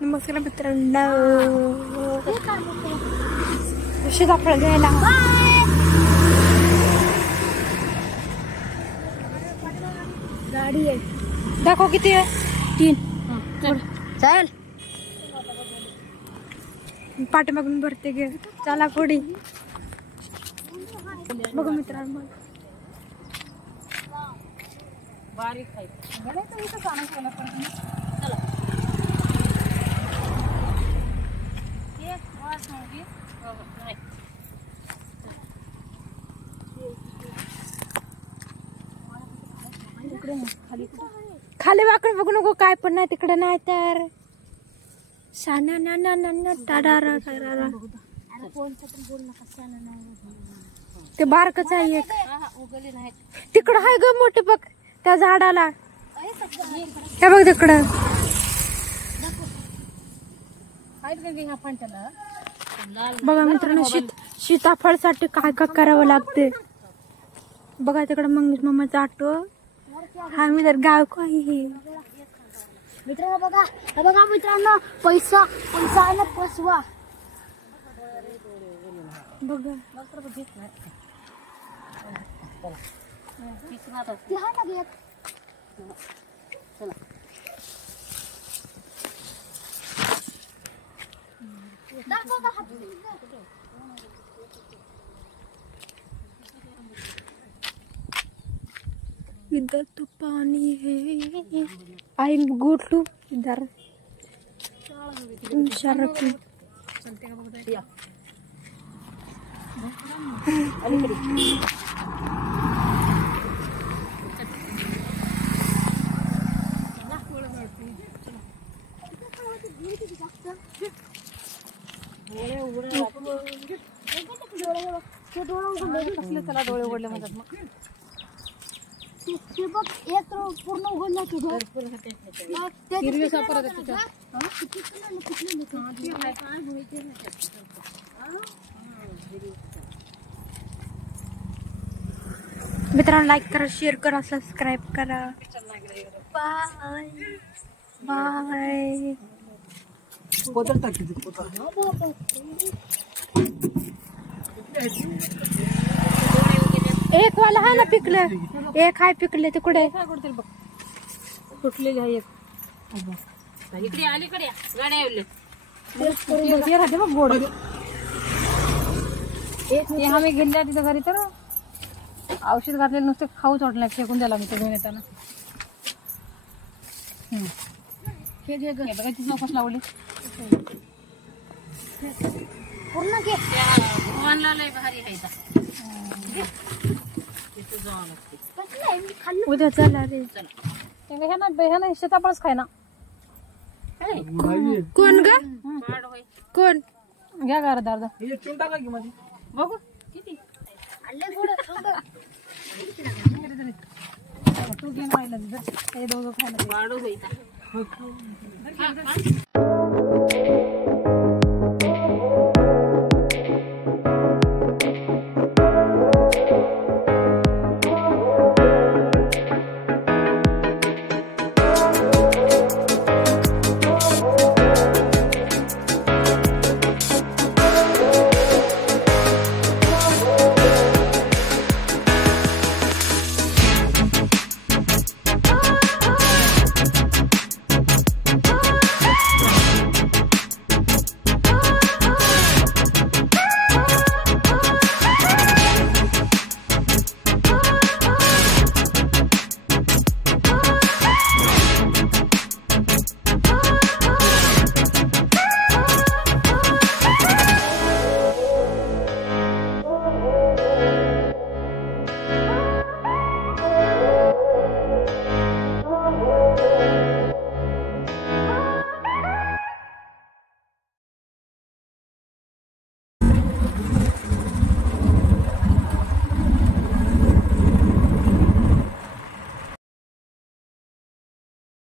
नमस्कार मित्रांनो, सीताफळ घ्यायला गाडी आहे. दाखव किती आहे. 3 चल पाठीमागून भरते घे. चला पुढे बघू मित्रांनो. बारीक आहे मला तर इथं सांगायला पण चला हे वास नव्हती नाही खाली वाकड बघू नको. काय पण नाही तिकडे. नाही तर शाना ना ना ना ना टाडारा टाडारा. ते बारकच आहे एक. उगले नाही तिकडं आहे ग मोठे बघ त्या झाडाला. हे बघ तिकडं. बघा मित्रांनो, सीताफळ साठी काय काय करावं लागते बघा. तिकडे मंगेश मामाचा ऑटो. हा मी तर गाव काही मित्रांनो बघा. हे बघा मित्रांनो, पैसा आहे ना फसवा. बघा ते आहे ना घेत. इधर तो पानी है. आई गो टू इधर. शरत त्याला डोळे उघडले म्हणतात मग ते बघ एक पूर्ण उघडला तुझं. हिरवी सापडत त्याच्यात. मित्रांनो, लाईक करा, शेअर करा, सबस्क्राईब करा. Bye bye. एक वाला आहे ना पिकलं. एक हाय पिकले तिकडे. फुटलेली आहे एक. इकडे अलीकडे गाड्या येवले बघ गोड. हे आम्ही गेल्या तिथं घरी तर औषध घातलेलं नुसते खाऊच वाटलं. फेकून द्यायला मी ते घेऊन येताना. हे बघा ती चौकस लावली पूर्ण घे. भारी आहे. उद्या चला रे. ह्याना सीताफळच खाय ना. कोण ग कोण. घ्या का अर्धा अर्धा बघू किती तू घेऊन राहिला दोघं खायला वाढू